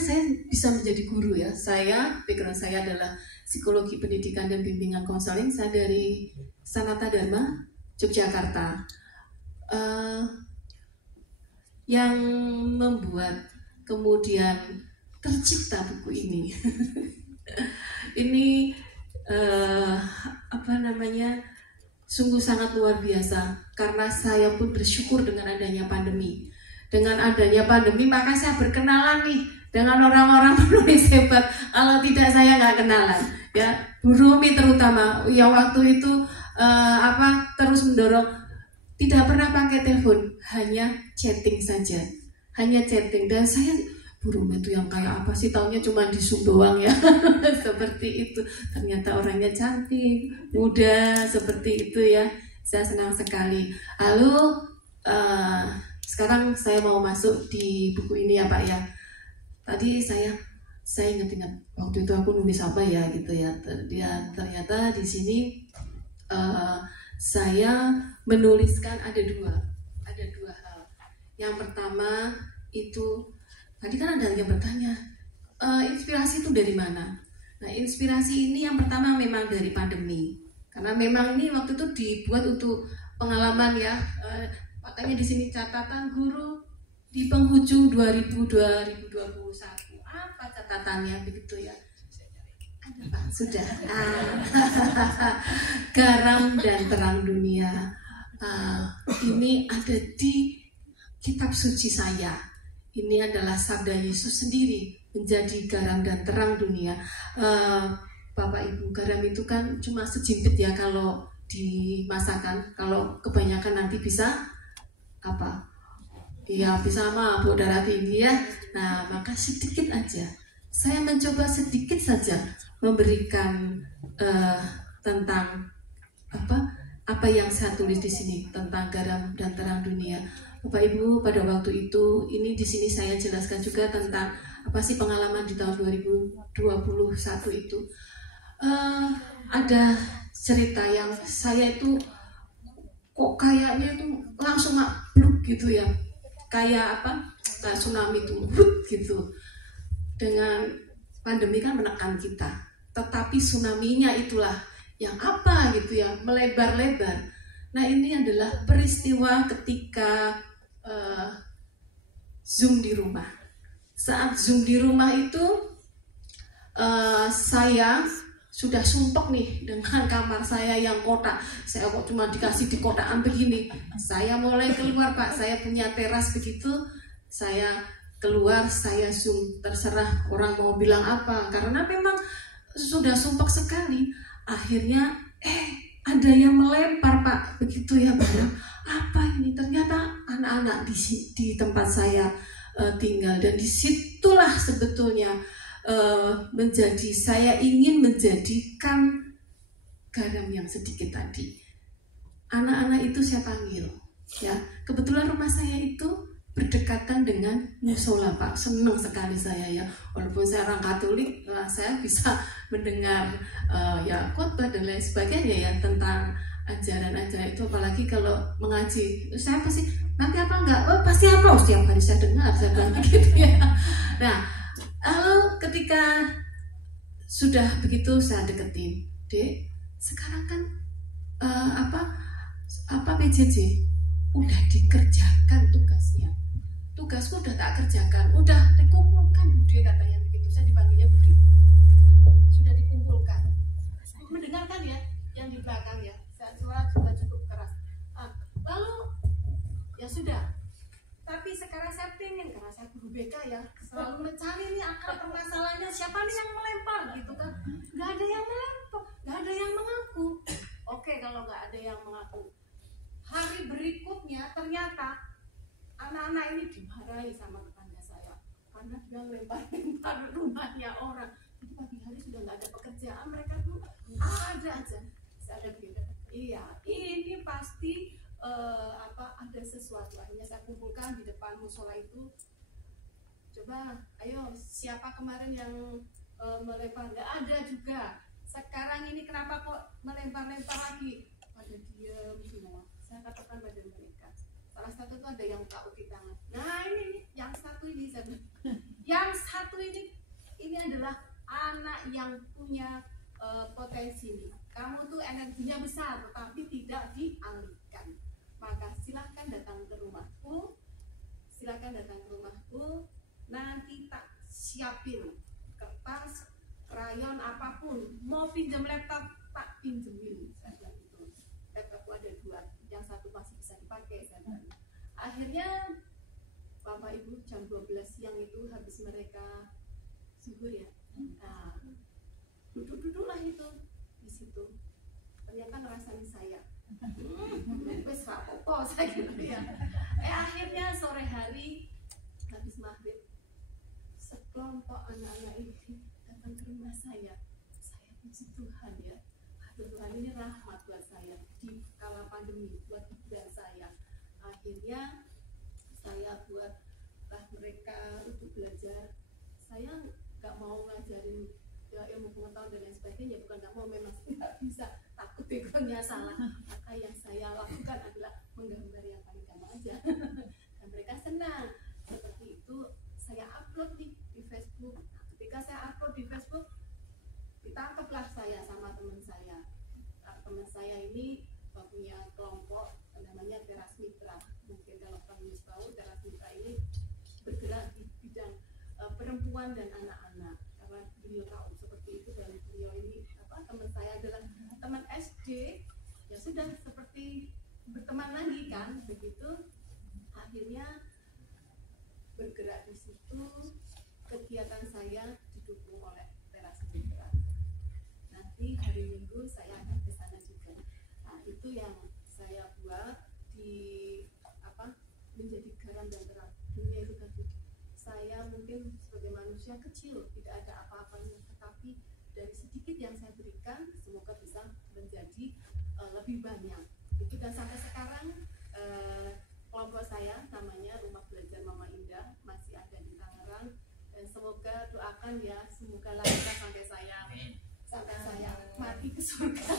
saya bisa menjadi guru ya. Background saya adalah psikologi pendidikan dan bimbingan konseling. Saya dari Sanata Dharma Yogyakarta. Yang membuat kemudian tercipta buku ini. Ini sungguh sangat luar biasa karena saya pun bersyukur dengan adanya pandemi. Dengan adanya pandemi maka saya berkenalan nih dengan orang-orang penulis hebat. Kalau tidak saya nggak kenalan. Ya, Bu Rumi terutama yang waktu itu terus mendorong, tidak pernah pakai telepon, hanya chatting saja. Hanya chatting, dan saya burung itu yang kayak apa sih, taunya cuma di Zoom doang ya. Seperti itu, ternyata orangnya cantik, muda, seperti itu ya. Saya senang sekali. Lalu sekarang saya mau masuk di buku ini ya Pak ya. Tadi saya ingat-ingat waktu itu aku nulis apa ya gitu ya. Ternyata di sini saya menuliskan ada dua hal. Yang pertama itu tadi kan ada yang bertanya, inspirasi itu dari mana? Nah, inspirasi ini yang pertama memang dari pandemi. Karena memang ini waktu itu dibuat untuk pengalaman ya. Makanya di sini catatan guru di penghujung 2021. Apa catatannya begitu ya? Ada Pak, sudah. Garam dan terang dunia. Ini ada di kitab suci saya. Ini adalah sabda Yesus sendiri, menjadi garam dan terang dunia. Bapak Ibu, garam itu kan cuma sejimpit ya kalau dimasakkan. Kalau kebanyakan nanti bisa apa? Ya bisa mabuk, darah tinggi ya. Nah, maka sedikit aja. Saya mencoba sedikit saja memberikan tentang apa yang saya tulis di sini tentang garam dan terang dunia. Bapak Ibu, pada waktu itu ini di sini saya jelaskan juga tentang apa sih pengalaman di tahun 2021 itu. Ada cerita yang saya itu kok kayaknya itu langsung bluk gitu ya, kayak tsunami itu gitu. Dengan pandemi kan menekan kita, tetapi tsunami-nya itulah yang gitu ya, melebar-lebar. Nah, ini adalah peristiwa ketika Zoom di rumah. Saat Zoom di rumah itu saya sudah sumpek nih dengan kamar saya yang kotak. Saya kok cuma dikasih di kotakan begini. Saya mulai keluar Pak, saya punya teras begitu. Saya keluar, saya zoom, terserah orang mau bilang apa. Karena memang sudah sumpek sekali. Akhirnya ada yang melempar Pak, begitu ya Pak. Apa ini? Ternyata anak-anak di tempat saya tinggal. Dan disitulah sebetulnya saya ingin menjadikan garam yang sedikit tadi. Anak-anak itu saya panggil, ya. Kebetulan rumah saya itu berdekatan dengan musola Pak. Senang sekali saya ya. Walaupun saya orang Katolik, saya bisa mendengar ya khotbah dan lain sebagainya ya tentang ajaran-ajaran itu. Apalagi kalau mengaji, saya pasti nanti apa enggak? Oh pasti apa? Oh, setiap hari saya dengar, saya bilang begitu ya. Nah. Lalu ketika sudah begitu saya deketin, Dek, sekarang kan apa PJJ udah dikerjakan tugasnya, tugasku udah tak kerjakan, udah dikumpulkan Bude, katanya begitu. Saya dipanggilnya Bude, sudah dikumpulkan. Mendengarkan ya yang di belakang ya, suara juga cukup keras. Lalu ya sudah. Tapi sekarang saya pengen, karena saya guru BK ya, selalu mencari nih akar permasalahannya, siapa nih yang melempar gitu kan. Gak ada yang melempar, gak ada yang mengaku. Oke, kalau gak ada yang mengaku, hari berikutnya ternyata anak-anak ini dimarahi sama tetangga saya karena dia melempar-lempar rumahnya orang. Jadi pagi hari sudah gak ada pekerjaan, mereka tuh ada aja. Saya ada begitu. Iya, ini pasti ada sesuatu. Akhirnya saya kumpulkan di depan musola itu. Coba, ayo siapa kemarin yang melempar? Nggak ada juga. Sekarang ini kenapa kok melempar-lempar lagi? Pada diam semua. Saya katakan pada mereka. Salah satu itu ada yang buka uki tangan. Nah ini yang satu ini saya yang satu ini adalah anak yang punya potensi nih. Kamu tuh energinya besar, tetapi tidak dialihkan. Maka silahkan datang ke rumahku, nanti tak siapin kertas, krayon, apapun. Mau pinjam laptop, tak pinjemin. Saya bilang itu. Laptopku ada 2, yang satu masih bisa dipakai. Saya bilang. Akhirnya Bapak Ibu jam 12 siang itu habis mereka zuhur ya. Nah, duduk-duduklah itu di situ. Ternyata ngerasain saya. Wes apa saya gitu ya. Akhirnya sore hari habis maghrib sekelompok anak-anak ini datang ke rumah saya. Saya puji Tuhan ya. Tuhan ini rahmat buat saya di kala pandemi, buat hiburan saya. Akhirnya saya buatlah mereka untuk belajar. Saya nggak mau ngajarin ya, ilmu pengetahuan dan lain sebagainya, bukan nggak mau, memang nggak bisa, takut backgroundnya salah. Maka yang saya lakukan adalah menggambar yang paling gampang aja dan mereka senang. Seperti itu saya upload di Facebook. Ketika saya upload di Facebook, ditangkaplah saya sama teman saya. Teman saya ini punya kelompok namanya Teras Mitra. Mungkin kalau kalian tahu, Teras Mitra ini bergerak di bidang perempuan dan anak-anak. Karena beliau tahu seperti itu, dan beliau ini teman saya adalah teman SD, ya sudah seperti berteman lagi kan, begitu. Akhirnya bergerak di situ, kegiatan saya didukung oleh Teras Mitra. Nanti hari Minggu saya akan ke sana juga. Nah, itu yang saya buat di menjadi garam dan terang dunia itu tadi. Saya mungkin sebagai manusia kecil, tidak ada apa-apanya, tetapi dari sedikit yang saya berikan, semoga bisa menjadi lebih banyak. Itu, dan sampai sekarang kelompok saya namanya Rumah Belajar Mama Indah masih ada di Tangerang. Semoga doakan ya, semoga lancar sampai saya mati ke surga.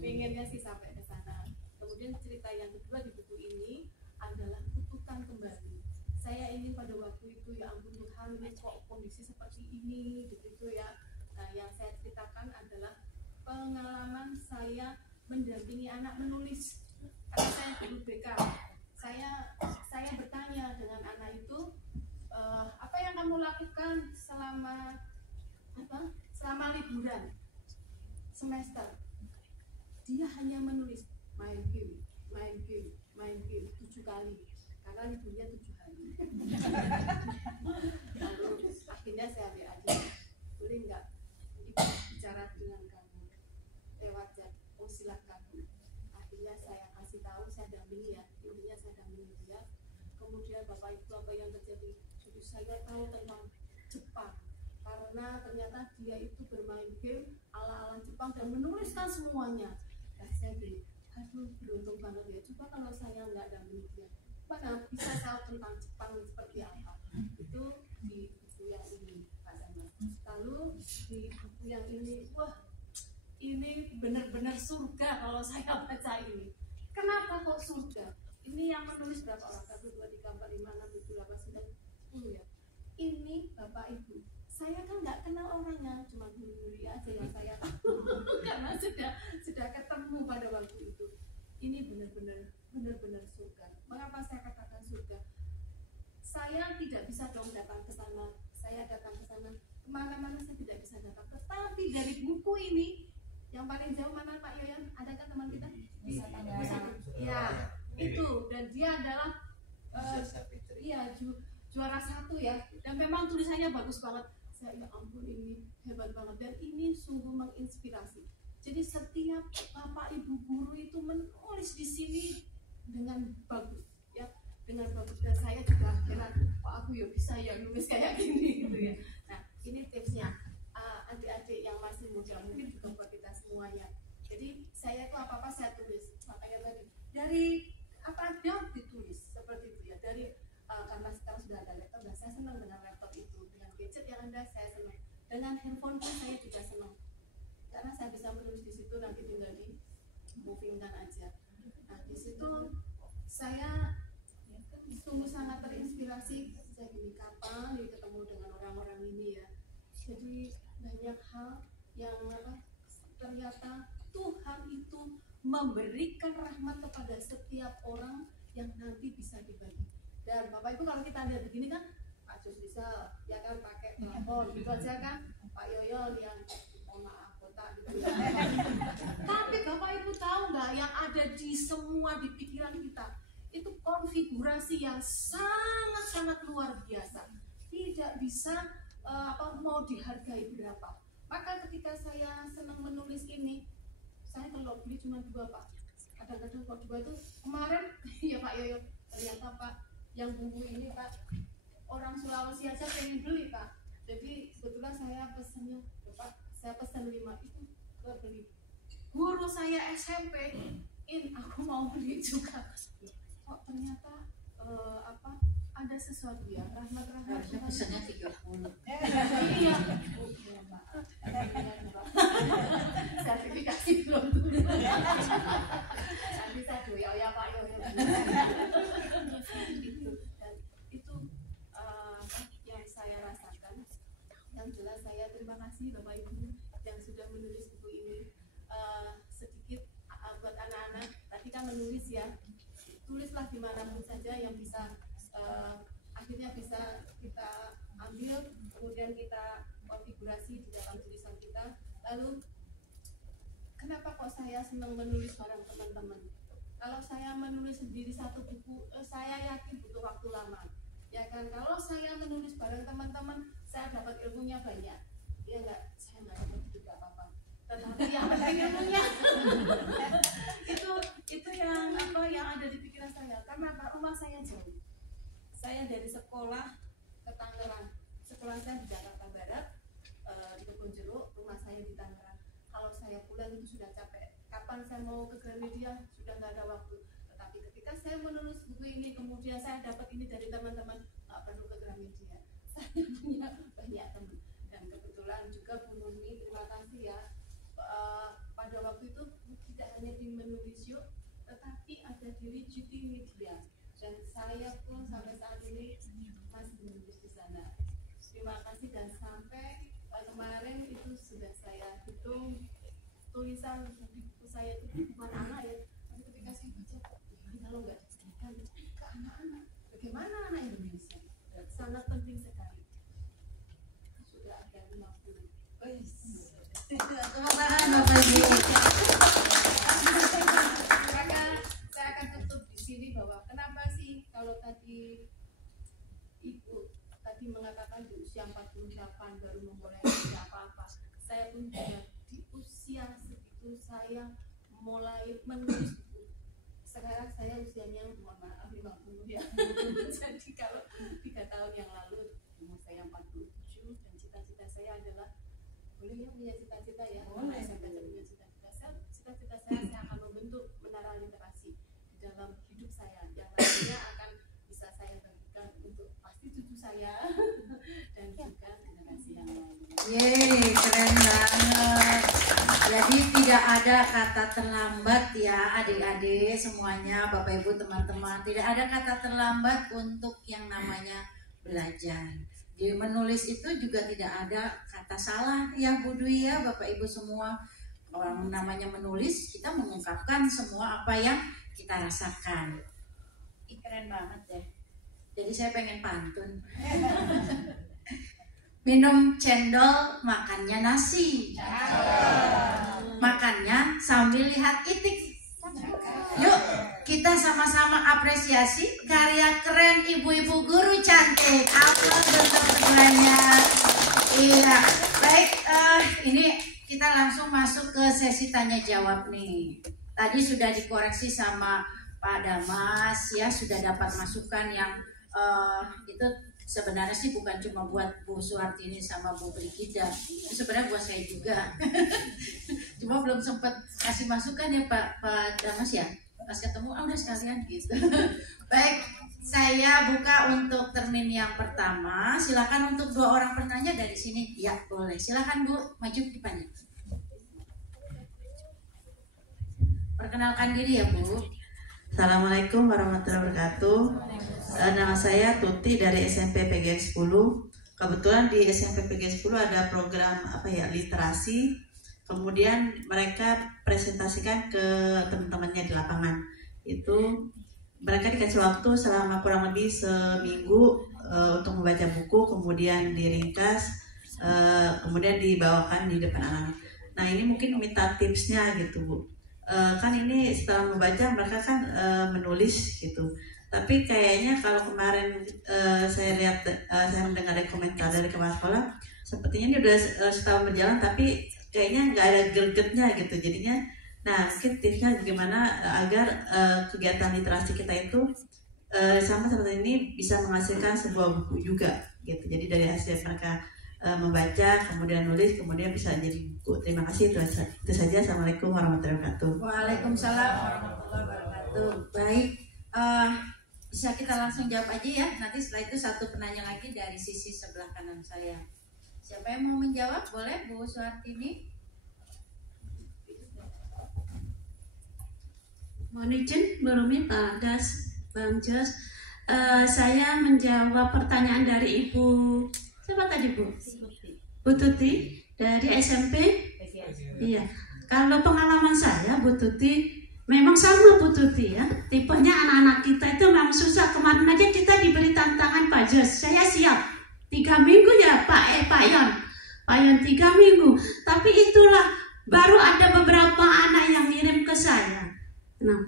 Pengennya sih sampai ke sana. Kemudian cerita yang kedua di buku ini adalah kutukan kembali. Saya ingin pada waktu itu, ya ampun Tuhan, ini kok kondisi seperti ini, begitu ya. Nah, yang saya ceritakan adalah pengalaman saya mendampingi anak menulis. Karena saya guru BK, saya bertanya dengan anak itu, apa yang kamu lakukan selama selama liburan semester dia hanya menulis main game 7 kali karena liburnya 7 hari. Lalu akhirnya saya ambil aja, boleh nggak ibu bicara dengan kamu lewat chat? Oh silakan. Akhirnya saya kasih tahu, saya dampingi ya, intinya saya dampingi dia. Kemudian bapak ibu apa yang terjadi? Jadi saya tahu tentang Jepang karena ternyata dia itu bermain game ala-ala Jepang dan menuliskan semuanya. Nah saya bilang, aduh beruntung banget ya. Coba kalau saya nggak dampingi dia, mana bisa tahu tentang Jepang seperti apa? Itu di buku yang ini, Pak Damas. Lalu di buku yang ini, wah ini benar-benar surga kalau saya baca ini. Kenapa kok surga? Ini yang menulis berapa orang? 1, 2, 3, 4, 5, 6, 7, 8, 9, 10 ya. Ini Bapak Ibu, saya kan nggak kenal orangnya, cuma dulu aja yang saya tahu karena sudah ketemu pada waktu itu. Ini benar-benar surga. Mengapa saya katakan surga? Saya tidak bisa dong datang ke sana. Saya datang ke sana kemana-mana saya tidak bisa datang. Tetapi dari buku ini yang paling jauh mana Pak Yoyan? Adakah teman kita? Bisa ya, itu dan dia adalah juara 1 ya. Dan memang tulisannya bagus banget. Saya ya ampun ini hebat banget dan ini sungguh menginspirasi. Jadi setiap bapak ibu guru itu menulis di sini dengan bagus ya, dengan bagus dan saya juga heran, Pak aku ya bisa ya nulis kayak gini gitu ya. Nah ini tipsnya adik-adik yang masih muda mungkin juga buat kita semuanya. Jadi saya itu apa saya tulis, makanya tadi dari apa aja ditulis seperti itu ya. Dari karena sekarang sudah ada laptop dan saya senang dengan laptop itu, dengan gadget yang ada saya senang, dengan handphone pun saya juga senang karena saya bisa menulis di situ, nanti tinggal di movingkan aja. Nah di situ saya sungguh sangat terinspirasi. Saya gini, kapan ketemu dengan orang-orang ini ya. Jadi banyak hal yang ternyata Tuhan itu memberikan rahmat kepada setiap orang yang nanti bisa dibagi. Dan Bapak Ibu kalau kita lihat begini kan, Pak Jos bisa ya kan pakai telepon gitu aja kan, Pak Yoyo yang maaf kota gitu ya. Tapi Bapak Ibu tahu nggak yang ada di semua di pikiran kita itu konfigurasi yang sangat luar biasa, tidak bisa mau dihargai berapa. Maka ketika saya senang menulis ini, saya kalau beli cuma 2 Pak. Kadang-kadang kalau 2 itu kemarin ya Pak Yoyo, ternyata Pak yang bumbu ini Pak orang Sulawesi aja pengen beli Pak. Jadi kebetulan saya pesannya Pak, saya pesan 5 itu beli. Guru saya SMP aku mau beli juga. Kok ternyata ada sesuatu ya, rahmat-rahmat. Harusnya pesannya 30. Iya. Sertifikasi belum. Nanti saya doya ya Pak Yoyo. Itu yang saya rasakan. Yang jelas saya terima kasih Bapak Ibu yang sudah menulis buku ini. Sedikit buat anak-anak. Tadi kan menulis ya. Tulislah dimanapun saja yang bisa akhirnya bisa kita ambil, kemudian kita konfigurasi di dalam tulisan kita. Lalu kenapa kok saya senang menulis bareng teman-teman? Kalau saya menulis sendiri satu buku, saya yakin butuh waktu lama ya kan. Kalau saya menulis bareng teman-teman, saya dapat ilmunya banyak ya enggak, saya enggak dapat juga apa-apa, tetapi yang penting ilmunya itu yang ada di pikiran saya. Karena rumah saya jauh, saya dari sekolah ke Tangerang, sekolah saya di Jakarta Barat, di Kebonjeruk, rumah saya di Tangerang. Kalau saya pulang itu sudah capek, kapan saya mau ke Gramedia sudah nggak ada waktu. Tetapi ketika saya menulis buku ini, kemudian saya dapat ini dari teman-teman, nggak perlu ke Gramedia, saya punya banyak teman. Dan kebetulan juga Bu Nuni, terima kasih ya, pada waktu itu tidak hanya di Menulis Yuk, tetapi ada di Rigidity Media, dan saya pun sampai saat ini masih menulis di sana. Terima kasih. Dan sampai kemarin itu sudah saya hitung tulisan di buku saya itu bukan anak ya, tapi ketika saya baca kalau nggak diberikan ke anak-anak, bagaimana anak Indonesia? Sangat penting sekali. Sudah ada 50. Tepuk tangan Bapak Ibu. Maka saya akan tutup di sini bahwa kenapa sih kalau tadi Ibu tadi mengatakan di usia 48 baru memulai tidak apa-apa. Saya pun juga di usia segitu saya mulai menulis buku. Sekarang saya usianya mohon maaf 50 ya. Jadi kalau 3 tahun yang lalu umur saya 47 dan cita-cita saya adalah boleh ya punya cita-cita ya. Saya punya cita-cita saya akan membentuk menara literasi di dalam hidup saya yang nantinya akan bisa saya bagikan untuk pasti cucu saya dan juga generasi yang lain. Yeay, keren banget. Jadi tidak ada kata terlambat ya adik-adik semuanya, Bapak Ibu teman-teman. Tidak ada kata terlambat untuk yang namanya belajar. Di menulis itu juga tidak ada kata salah ya Bu Dwi ya, Bapak Ibu semua. Orang namanya menulis, kita mengungkapkan semua apa yang kita rasakan. Ih, keren banget deh. Jadi saya pengen pantun. Minum cendol, makannya nasi. Makannya sambil lihat itik. Yuk, kita sama-sama apresiasi karya keren ibu-ibu guru cantik. Aplaus untuk keduanya. Iya, baik. Ini kita langsung masuk ke sesi tanya jawab nih. Tadi sudah dikoreksi sama Pak Damas ya, sudah dapat masukan yang itu sebenarnya sih bukan cuma buat Bu Suhartini sama Bu Brigida, itu sebenarnya buat saya juga. Cuma belum sempat kasih masukan ya Pak Damas ya. Pas ketemu udah sekalian gitu. Baik, saya buka untuk termin yang pertama. Silakan untuk 2 orang penanya dari sini. Ya boleh. Silakan Bu, maju dipanjang. Perkenalkan diri ya Bu. Assalamualaikum warahmatullahi wabarakatuh. Nama saya Tuti dari SMP PGN 10. Kebetulan di SMP PGN 10 ada program literasi. Kemudian mereka presentasikan ke teman-temannya di lapangan. Itu mereka dikasih waktu selama kurang lebih seminggu untuk membaca buku, kemudian diringkas, kemudian dibawakan di depan anak-anak. Nah ini mungkin minta tipsnya gitu Bu. Kan ini setelah membaca mereka kan menulis gitu. Tapi kayaknya kalau kemarin saya lihat, saya mendengar dari komentar dari kepala sekolah, sepertinya ini udah setahun berjalan tapi kayaknya nggak ada gregetnya gitu. Jadinya, nah mungkin tipsnya bagaimana agar kegiatan literasi kita itu sama seperti ini bisa menghasilkan sebuah buku juga gitu. Jadi dari hasil mereka membaca, kemudian nulis, kemudian bisa jadi buku. Terima kasih, itu saja. Assalamualaikum warahmatullahi wabarakatuh. Waalaikumsalam warahmatullahi wabarakatuh. Baik, bisa kita langsung jawab aja ya. Nanti setelah itu satu penanya lagi dari sisi sebelah kanan saya. Siapa yang mau menjawab? Boleh Bu Suhartini. Mohon izin, Bu Rumi, Pak Das, Bang Jos. Saya menjawab pertanyaan dari Ibu. Siapa tadi Bu? Bu Tuti dari SMP. Iya. Kalau pengalaman saya Bu Tuti memang sama Bu Tuti ya. Tipenya anak-anak kita itu memang susah. Kemarin aja kita diberi tantangan Pak Jos. Saya siap 3 minggu ya Pak Yon. Pak Yon 3 minggu. Tapi itulah baru ada beberapa anak yang ngirim ke saya. Nah,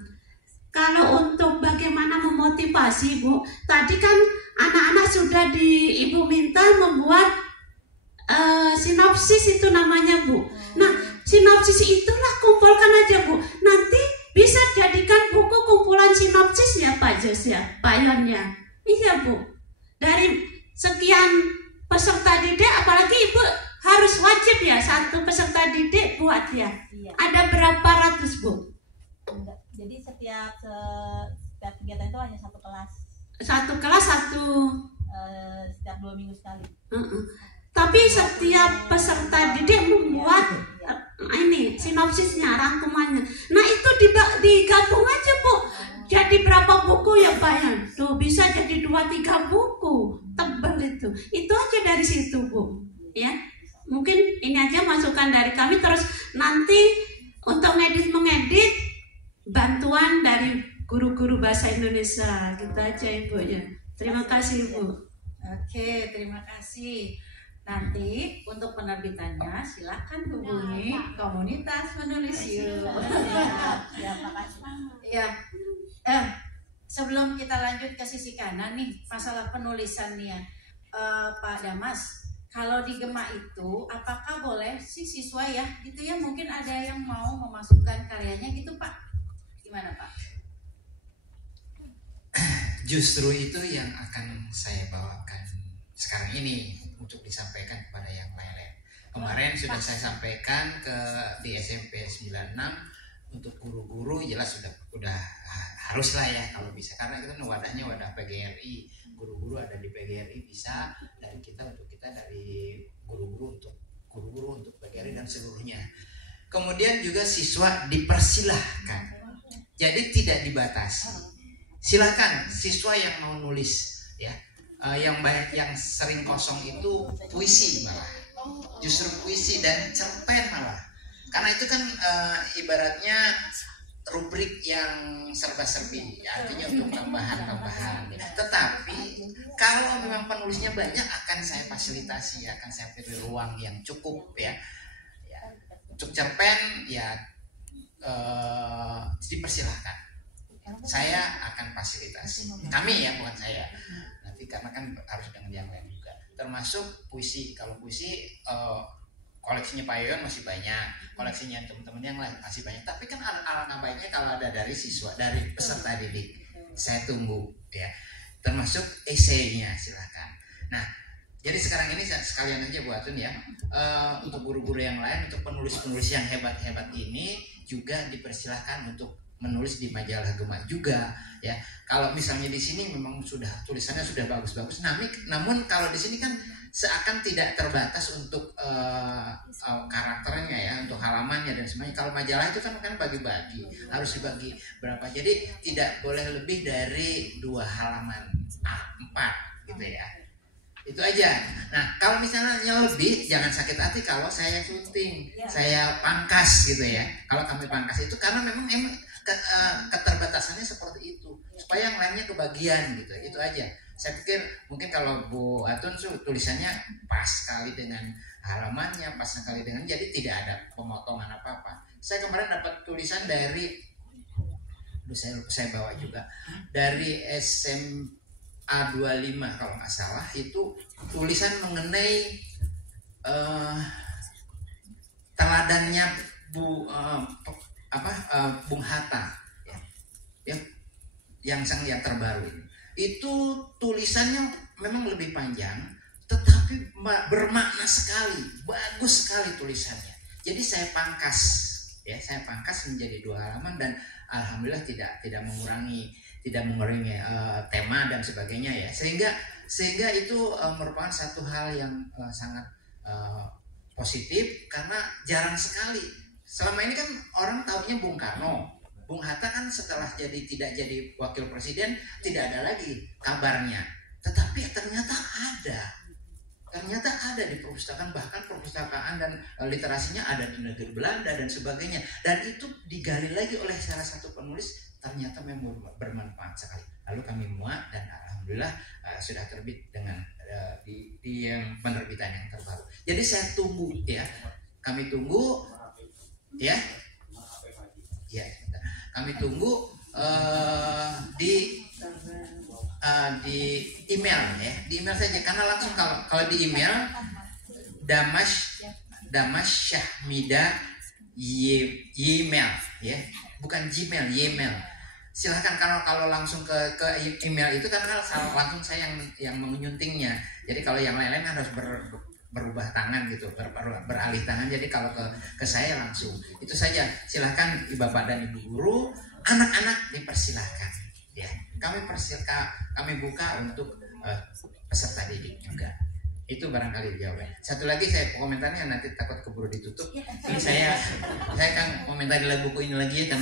kalau untuk bagaimana memotivasi Bu, tadi kan anak-anak sudah Ibu minta membuat sinopsis itu namanya Bu. Nah, sinopsis itulah kumpulkan aja Bu. Nanti bisa jadikan buku kumpulan sinopsis ya Pak Jos ya, Pak Yon ya. Iya Bu. Dari sekian peserta didik, apalagi Ibu harus wajib ya satu peserta didik buat ya. Iya. Ada berapa ratus Bu? Enggak. Jadi setiap kegiatan itu hanya satu kelas. Satu kelas Setiap 2 minggu sekali. Tapi setiap peserta didik membuat ini sinopsisnya, rangkumannya. Nah itu digabung aja Bu. Jadi berapa buku ya Pak Yan? Tuh bisa jadi 2-3 buku tebal itu. Itu aja dari situ Bu. Ya, mungkin ini aja masukan dari kami. Terus nanti untuk mengedit bantuan dari guru-guru bahasa Indonesia. Gitu aja Ibu ya. Terima kasih Bu. Oke, terima kasih. Nanti untuk penerbitannya silakan hubungi komunitas menulis yuk. Ya, makasih. Ya, sebelum kita lanjut ke sisi kanan nih, masalah penulisan nih ya, Pak Damas, kalau di Gema itu, apakah boleh si siswa ya, gitu ya, mungkin ada yang mau memasukkan karyanya gitu Pak, gimana Pak? Justru itu yang akan saya bawakan sekarang ini untuk disampaikan kepada yang lain-lain. Kemarin sudah saya sampaikan di SMP 96 untuk guru-guru, jelas sudah haruslah ya kalau bisa, karena kita wadahnya wadah PGRI, guru-guru ada di PGRI bisa, dari kita dari guru-guru untuk PGRI dan seluruhnya. Kemudian juga siswa dipersilahkan, jadi tidak dibatasi. Silakan siswa yang mau nulis ya, yang sering kosong itu puisi malah, justru puisi dan cerpen malah, karena itu kan ibaratnya rubrik yang serba-serbi, artinya untuk tambahan-tambahan. Tetapi kalau memang penulisnya banyak, akan saya fasilitasi, akan saya beri ruang yang cukup ya. Untuk cerpen ya dipersilahkan. Saya akan fasilitasi. Kami ya, bukan saya. Nanti karena kan harus dengan yang lain juga. Termasuk puisi. Kalau puisi koleksinya Pak Yoyon masih banyak, koleksinya teman-teman yang lain masih banyak. Tapi kan alangkah baiknya kalau ada dari siswa, dari peserta didik. Saya tunggu ya. Termasuk esainya silakan. Nah, jadi sekarang ini sekalian aja buatun ya. Untuk guru-guru yang lain, untuk penulis-penulis yang hebat-hebat ini juga dipersilahkan untuk menulis di majalah Gema juga ya. Kalau misalnya di sini memang tulisannya sudah bagus-bagus, namun kalau di sini kan seakan tidak terbatas untuk karakternya ya, untuk halamannya dan semuanya. Kalau majalah itu kan bagi-bagi, harus dibagi berapa. Jadi tidak boleh lebih dari 2 halaman A4 gitu ya. Itu aja. Nah, kalau misalnya lebih, jangan sakit hati kalau saya syuting, saya pangkas gitu ya. Kalau kami pangkas itu karena memang keterbatasannya seperti itu, supaya yang lainnya kebagian gitu. Itu aja. Saya pikir mungkin kalau Bu Atun tulisannya pas sekali dengan halamannya, pas sekali dengan, jadi tidak ada pemotongan apa-apa. Saya kemarin dapat tulisan dari, saya bawa juga dari SMA 25 kalau nggak salah, itu tulisan mengenai teladannya Bung Hatta ya, yang terbaru ini. Itu tulisannya memang lebih panjang, tetapi bermakna sekali, bagus sekali tulisannya. Jadi saya pangkas menjadi 2 halaman dan alhamdulillah tidak mengurangi tema dan sebagainya ya, sehingga itu merupakan satu hal yang sangat positif, karena jarang sekali. Selama ini kan orang taunya Bung Karno, Bung Hatta kan setelah tidak jadi wakil presiden tidak ada lagi kabarnya. Tetapi ternyata ada di perpustakaan, bahkan perpustakaan dan literasinya ada di negeri Belanda dan sebagainya. Dan itu digali lagi oleh salah satu penulis, ternyata memang bermanfaat sekali. Lalu kami muat dan alhamdulillah sudah terbit dengan di yang penerbitan yang terbaru. Jadi saya tunggu ya, kami tunggu ya, kami tunggu di email ya, di email saja, karena langsung kalau di email Damas Syahmida Ymail ya, bukan Gmail, Ymail. Silahkan kalau langsung ke email itu, karena langsung saya yang menyuntingnya. Jadi kalau yang lain-lain harus berubah tangan gitu, beralih tangan. Jadi kalau ke saya langsung. Itu saja. Silahkan Bapak dan Ibu guru, anak-anak dipersilahkan. Ya, kami buka untuk peserta didik juga. Itu barangkali jawabannya. Satu lagi saya komentarnya, nanti takut keburu ditutup. Ini saya kan komentari buku ini lagi ya,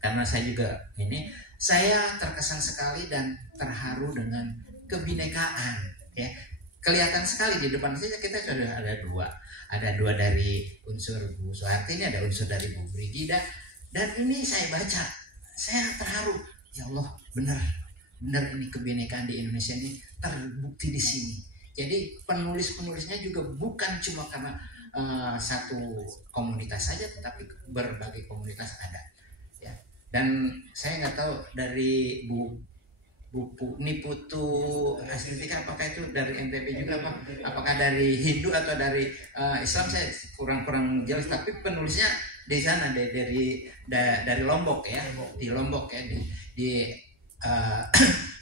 karena saya juga saya terkesan sekali dan terharu dengan kebinekaan ya. Kelihatan sekali di depan saya, kita sudah ada dua dari unsur Bu Soeharti, ini ada unsur dari Bu Brigida, dan ini saya baca, saya terharu. Ya Allah, benar ini kebinekaan di Indonesia ini terbukti di sini. Jadi penulis-penulisnya juga bukan cuma karena satu komunitas saja, tetapi berbagai komunitas ada. Ya. Dan saya nggak tahu dari Bu Niputu Asrintika apakah itu dari NTB juga apa? Apakah dari Hindu atau dari Islam, saya kurang jelas. Tapi penulisnya di sana dari Lombok ya, di Lombok ya di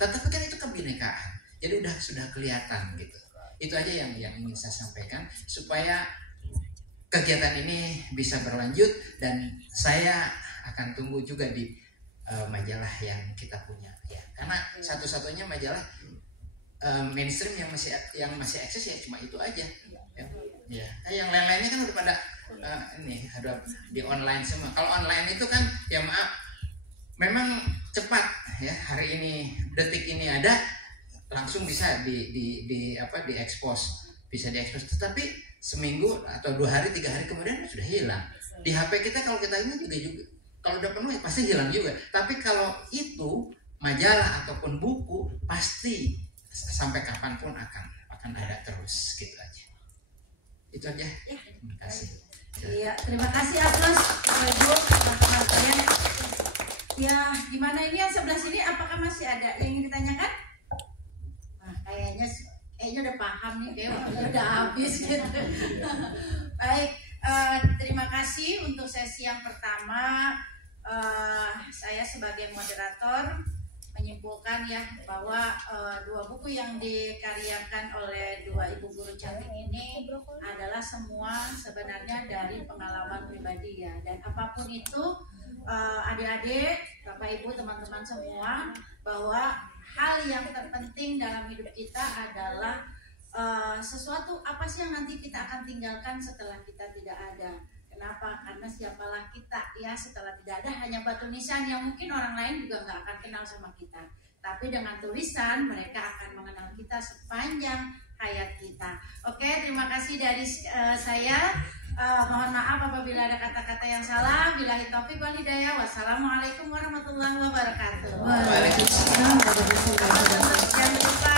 tetapi kan itu kebinekaan. Jadi sudah kelihatan gitu. Itu aja yang ingin saya sampaikan supaya kegiatan ini bisa berlanjut, dan saya akan tunggu juga di majalah yang kita punya ya, karena satu-satunya majalah mainstream yang masih eksis ya cuma itu aja ya. Yang lain-lainnya kan udah pada ini ada di online semua. Kalau online itu kan ya maaf, memang cepat ya, hari ini detik ini ada langsung bisa diekspos, bisa diekspos, tetapi seminggu atau 2 hari 3 hari kemudian sudah hilang. Di HP kita kalau kita ini juga kalau udah penuh ya pasti hilang juga. Tapi kalau itu majalah ataupun buku pasti sampai kapanpun akan ada terus gitu aja. Itu aja. Terima kasih. Iya, terima kasih Agus, Ibu, teman-teman sekalian. Ya, gimana ini yang sebelah sini? Apakah masih ada yang ingin ditanyakan? Nah, kayaknya udah paham nih, kayaknya udah habis gitu. Baik, terima kasih untuk sesi yang pertama. Saya sebagai moderator menyimpulkan ya bahwa 2 buku yang dikaryakan oleh 2 ibu guru cantik ini adalah semua sebenarnya dari pengalaman pribadi ya, dan apapun itu adik-adik, bapak ibu, teman-teman semua, bahwa hal yang terpenting dalam hidup kita adalah sesuatu apa sih yang nanti kita akan tinggalkan setelah kita tidak ada. Kenapa? Karena siapalah kita ya setelah tidak ada, hanya batu nisan yang mungkin orang lain juga nggak akan kenal sama kita. Tapi dengan tulisan mereka akan mengenal kita sepanjang hayat kita. Oke, terima kasih dari saya. Mohon maaf apabila ada kata-kata yang salah. Billahi taufiq wal hidayah. Wassalamualaikum warahmatullahi wabarakatuh. Waalaikumsalam warahmatullahi wabarakatuh. Jangan lupa